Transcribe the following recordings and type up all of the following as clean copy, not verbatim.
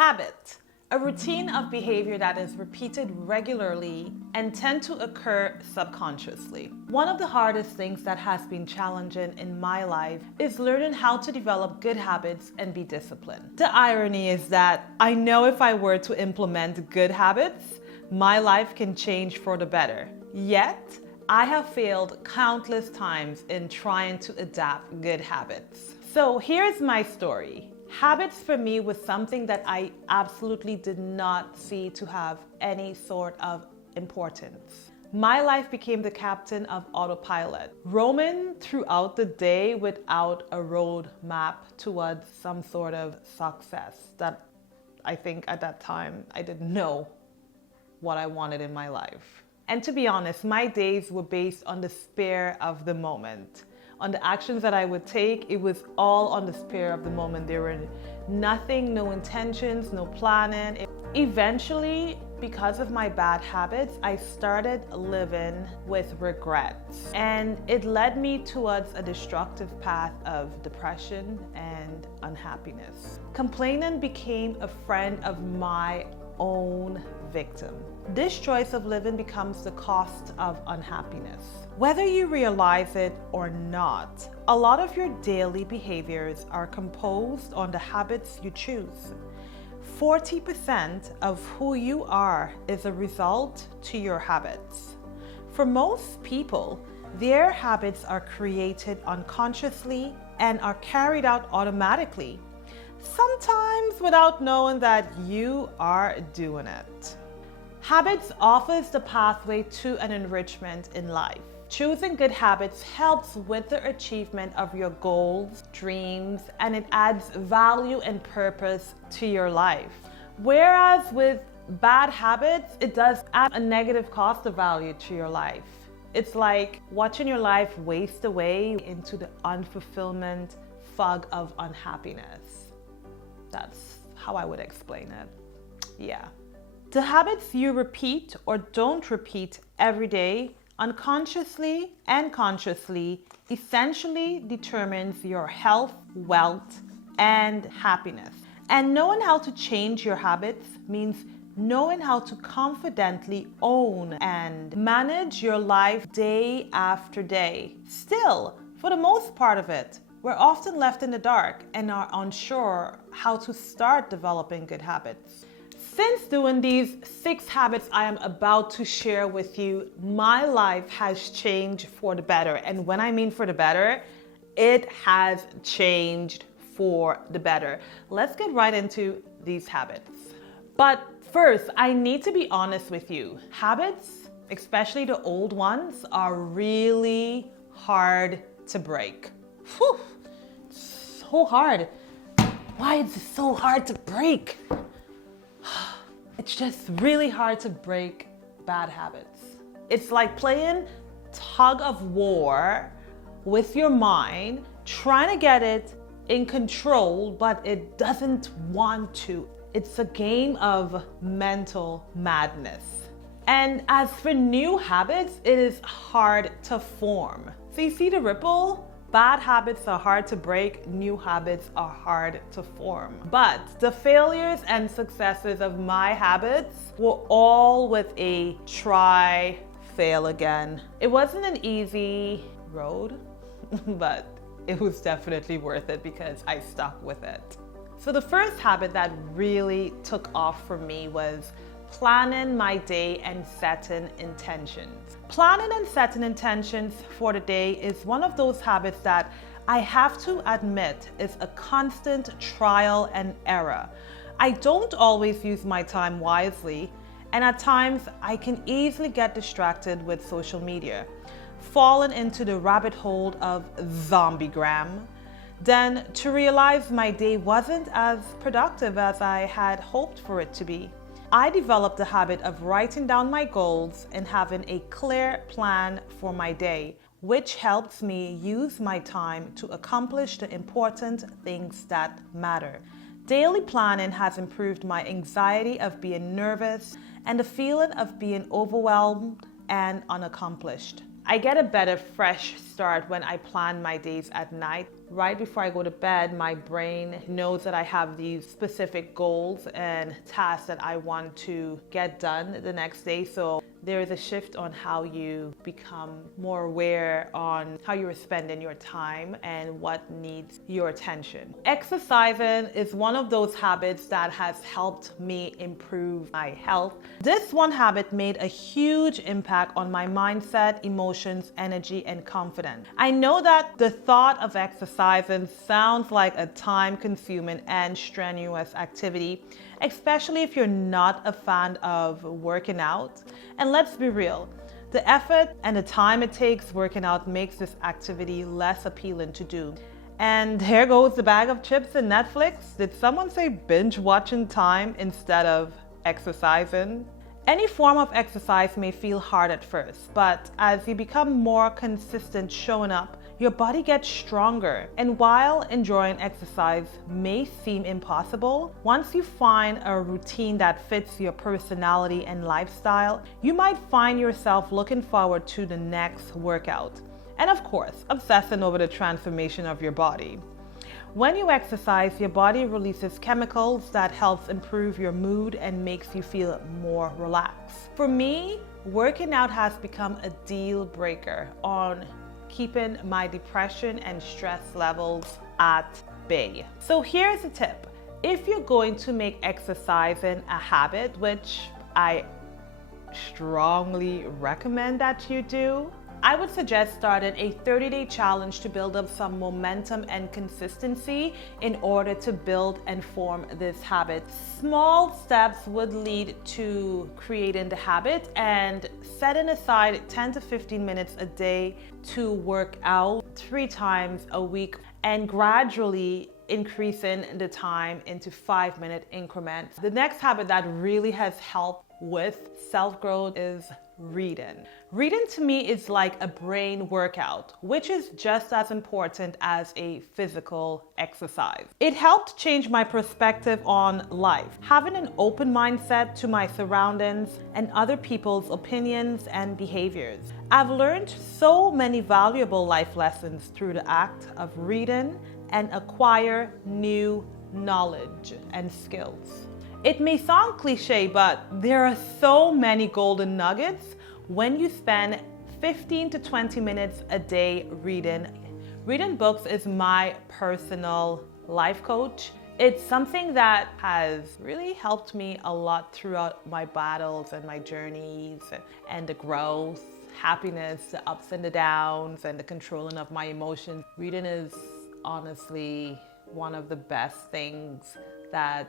Habit, a routine of behavior that is repeated regularly and tend to occur subconsciously. One of the hardest things that has been challenging in my life is learning how to develop good habits and be disciplined. The irony is that I know if I were to implement good habits, my life can change for the better. Yet, I have failed countless times in trying to adapt good habits. So here's my story. Habits for me was something that I absolutely did not see to have any sort of importance. My life became the captain of autopilot, roaming throughout the day without a road map towards some sort of success that I think at that time I didn't know what I wanted in my life. And to be honest, my days were based on the spur of the moment. On the actions that I would take, it was all on the spur of the moment. There were nothing, no intentions, no planning. Eventually, because of my bad habits, I started living with regrets. And it led me towards a destructive path of depression and unhappiness. Complaining became a friend of my own victim. This choice of living becomes the cost of unhappiness. Whether you realize it or not, a lot of your daily behaviors are composed on the habits you choose. 40% of who you are is a result to your habits. For most people, their habits are created unconsciously and are carried out automatically, sometimes without knowing that you are doing it. Habits offers the pathway to an enrichment in life. Choosing good habits helps with the achievement of your goals, dreams, and it adds value and purpose to your life. Whereas with bad habits, it does add a negative cost of value to your life. It's like watching your life waste away into the unfulfillment fog of unhappiness. That's how I would explain it. Yeah. The habits you repeat or don't repeat every day, unconsciously and consciously, essentially determines your health, wealth, and happiness. And knowing how to change your habits means knowing how to confidently own and manage your life day after day. Still, for the most part of it, we're often left in the dark and are unsure how to start developing good habits. Since doing these 6 habits I am about to share with you, my life has changed for the better. And when I mean for the better, it has changed for the better. Let's get right into these habits. But first, I need to be honest with you. Habits, especially the old ones, are really hard to break. Whew, so hard. Why is it so hard to break? It's just really hard to break bad habits. It's like playing tug of war with your mind, trying to get it in control, but it doesn't want to. It's a game of mental madness. And as for new habits, it is hard to form. So you see the ripple? Bad habits are hard to break, new habits are hard to form. But the failures and successes of my habits were all with a try, fail again. It wasn't an easy road, but it was definitely worth it because I stuck with it. So the first habit that really took off for me was planning my day and setting intentions. Planning and setting intentions for the day is one of those habits that I have to admit is a constant trial and error. I don't always use my time wisely, and at times I can easily get distracted with social media, falling into the rabbit hole of zombiegram. Then to realize my day wasn't as productive as I had hoped for it to be. I developed the habit of writing down my goals and having a clear plan for my day, which helps me use my time to accomplish the important things that matter. Daily planning has improved my anxiety of being nervous and the feeling of being overwhelmed and unaccomplished. I get a better fresh start when I plan my days at night. Right before I go to bed, my brain knows that I have these specific goals and tasks that I want to get done the next day. So there is a shift on how you become more aware on how you're spending your time and what needs your attention. Exercising is one of those habits that has helped me improve my health. This one habit made a huge impact on my mindset, emotions, energy, and confidence. I know that the thought of exercising sounds like a time-consuming and strenuous activity, especially if you're not a fan of working out. And let's be real, the effort and the time it takes working out makes this activity less appealing to do. And there goes the bag of chips and Netflix. Did someone say binge watching time instead of exercising? Any form of exercise may feel hard at first, but as you become more consistent showing up, your body gets stronger. And while enjoying exercise may seem impossible, once you find a routine that fits your personality and lifestyle, you might find yourself looking forward to the next workout. And of course, obsessing over the transformation of your body. When you exercise, your body releases chemicals that helps improve your mood and makes you feel more relaxed. For me, working out has become a deal breaker on keeping my depression and stress levels at bay. So here's a tip. If you're going to make exercising a habit, which I strongly recommend that you do, I would suggest starting a 30-day challenge to build up some momentum and consistency in order to build and form this habit. Small steps would lead to creating the habit, and setting aside 10 to 15 minutes a day to work out 3 times a week, and gradually increasing the time into 5-minute increments. The next habit that really has helped with self-growth is reading. Reading to me is like a brain workout, which is just as important as a physical exercise. It helped change my perspective on life, having an open mindset to my surroundings and other people's opinions and behaviors. I've learned so many valuable life lessons through the act of reading and acquire new knowledge and skills. It may sound cliche, but there are so many golden nuggets when you spend 15 to 20 minutes a day reading. Reading books is my personal life coach. It's something that has really helped me a lot throughout my battles and my journeys and the growth, happiness, the ups and the downs, and the controlling of my emotions. Reading is honestly one of the best things that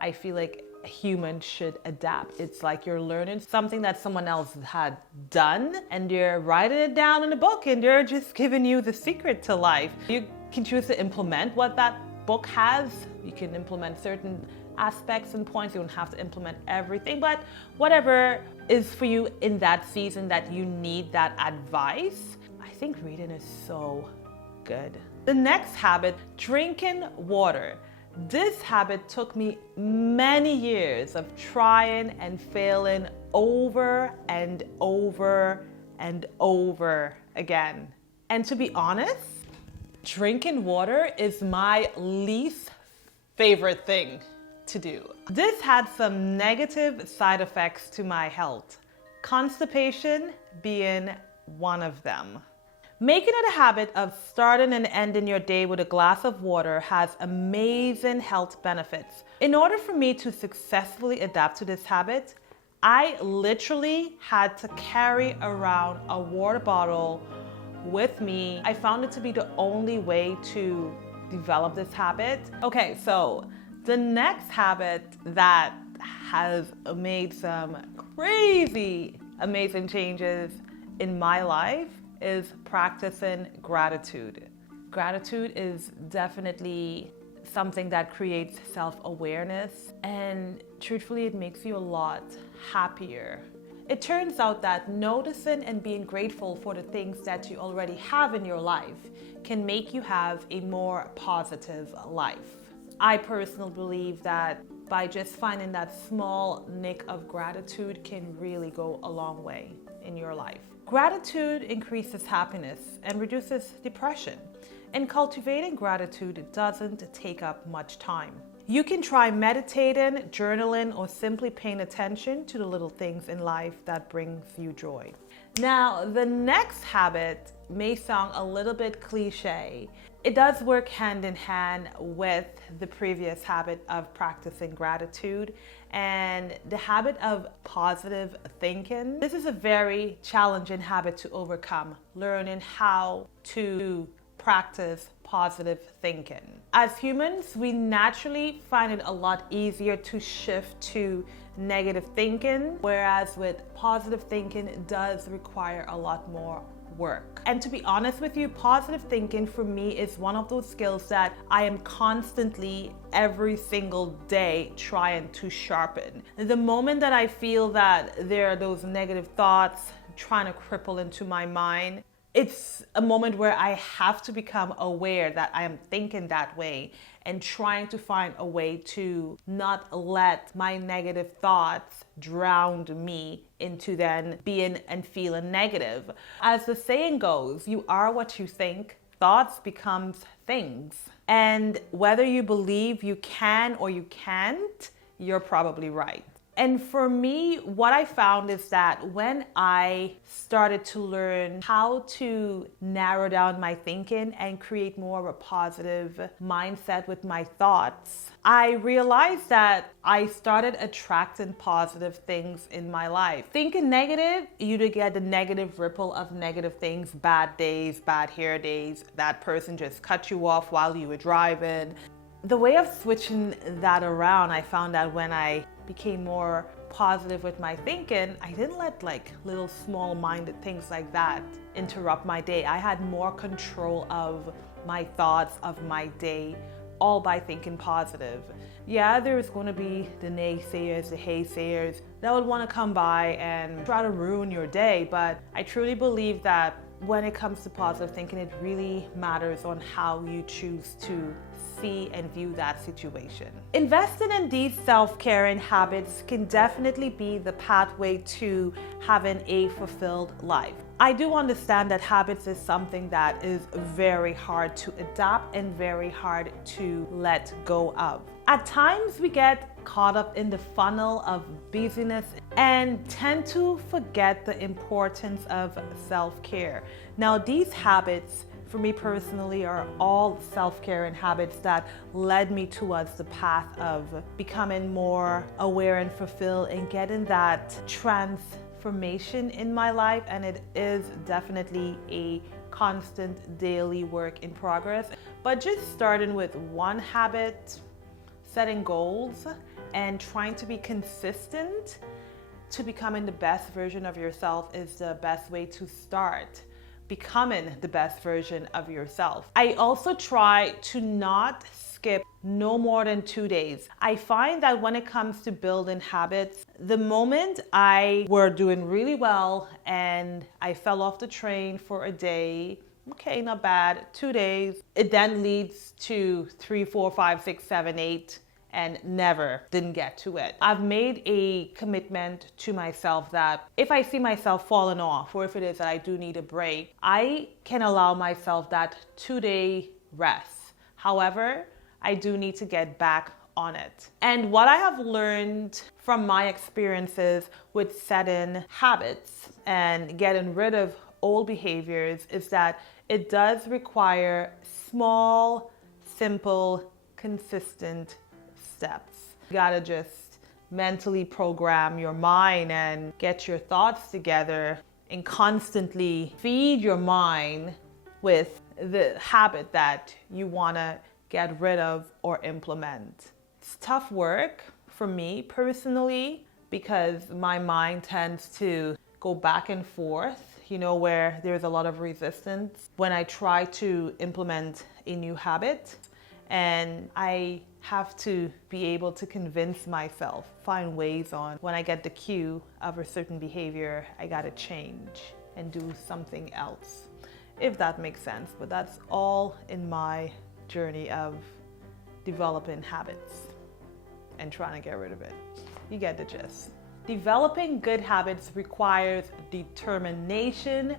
I feel like humans should adapt. It's like you're learning something that someone else had done and you're writing it down in a book and they're just giving you the secret to life. You can choose to implement what that book has. You can implement certain aspects and points. You don't have to implement everything, but whatever is for you in that season that you need that advice, I think reading is so good. The next habit, drinking water. This habit took me many years of trying and failing over and over and over again. And to be honest, drinking water is my least favorite thing to do. This had some negative side effects to my health, constipation being one of them. Making it a habit of starting and ending your day with a glass of water has amazing health benefits. In order for me to successfully adapt to this habit, I literally had to carry around a water bottle with me. I found it to be the only way to develop this habit. Okay, so the next habit that has made some crazy, amazing changes in my life is practicing gratitude. Gratitude is definitely something that creates self-awareness, and truthfully, it makes you a lot happier. It turns out that noticing and being grateful for the things that you already have in your life can make you have a more positive life. I personally believe that by just finding that small nick of gratitude can really go a long way in your life. Gratitude increases happiness and reduces depression. And cultivating gratitude doesn't take up much time. You can try meditating, journaling, or simply paying attention to the little things in life that brings you joy. Now, the next habit may sound a little bit cliche. It does work hand in hand with the previous habit of practicing gratitude and the habit of positive thinking. This is a very challenging habit to overcome, learning how to practice positive thinking. As humans, we naturally find it a lot easier to shift to negative thinking, whereas with positive thinking, it does require a lot more work. And to be honest with you, positive thinking for me is one of those skills that I am constantly, every single day, trying to sharpen. The moment that I feel that there are those negative thoughts trying to cripple into my mind, it's a moment where I have to become aware that I am thinking that way and trying to find a way to not let my negative thoughts drown me into then being and feeling negative. As the saying goes, you are what you think. Thoughts becomes things. And whether you believe you can or you can't, you're probably right. And for me, what I found is that when I started to learn how to narrow down my thinking and create more of a positive mindset with my thoughts, I realized that I started attracting positive things in my life. Thinking negative, you get the negative ripple of negative things, bad days, bad hair days, that person just cut you off while you were driving. The way of switching that around, I found that when I became more positive with my thinking, I didn't let like little small-minded things like that interrupt my day. I had more control of my thoughts, of my day, all by thinking positive. Yeah, there's going to be the naysayers, the haysayers that would want to come by and try to ruin your day, but I truly believe that when it comes to positive thinking, it really matters on how you choose to see and view that situation. Investing in these self-caring habits can definitely be the pathway to having a fulfilled life. I do understand that habits is something that is very hard to adapt and very hard to let go of. At times we get caught up in the funnel of busyness and tend to forget the importance of self-care. Now, these habits for me personally are all self-care and habits that led me towards the path of becoming more aware and fulfilled and getting that transformation in my life. And it is definitely a constant daily work in progress. But just starting with one habit, setting goals, and trying to be consistent to becoming the best version of yourself is the best way to start becoming the best version of yourself. I also try to not skip no more than 2 days. I find that when it comes to building habits, the moment I were doing really well and I fell off the train for a day, okay, not bad, 2 days, it then leads to 3, 4, 5, 6, 7, 8, and never didn't get to it. I've made a commitment to myself that if I see myself falling off, or if it is that I do need a break, I can allow myself that 2-day rest. However, I do need to get back on it. And what I have learned from my experiences with setting habits and getting rid of old behaviors is that it does require small, simple, consistent steps. You gotta just mentally program your mind and get your thoughts together and constantly feed your mind with the habit that you wanna get rid of or implement. It's tough work for me personally because my mind tends to go back and forth, where there's a lot of resistance when I try to implement a new habit. And I have to be able to convince myself, find ways on when I get the cue of a certain behavior, I gotta change and do something else, if that makes sense. But that's all in my journey of developing habits and trying to get rid of it. You get the gist. Developing good habits requires determination,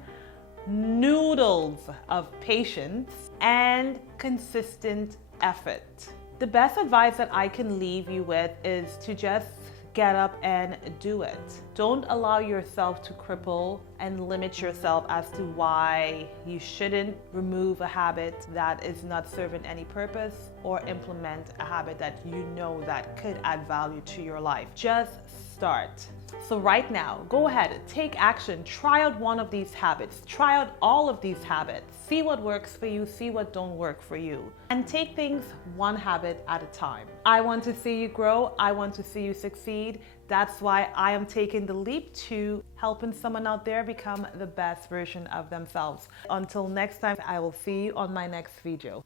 noodles of patience, and consistent effort. The best advice that I can leave you with is to just get up and do it. Don't allow yourself to cripple and limit yourself as to why you shouldn't remove a habit that is not serving any purpose or implement a habit that you know that could add value to your life. Just start. So right now, go ahead, take action, try out one of these habits, try out all of these habits, see what works for you, see what don't work for you, and take things one habit at a time. I want to see you grow, I want to see you succeed. That's why I am taking the leap to helping someone out there become the best version of themselves. Until next time, I will see you on my next video.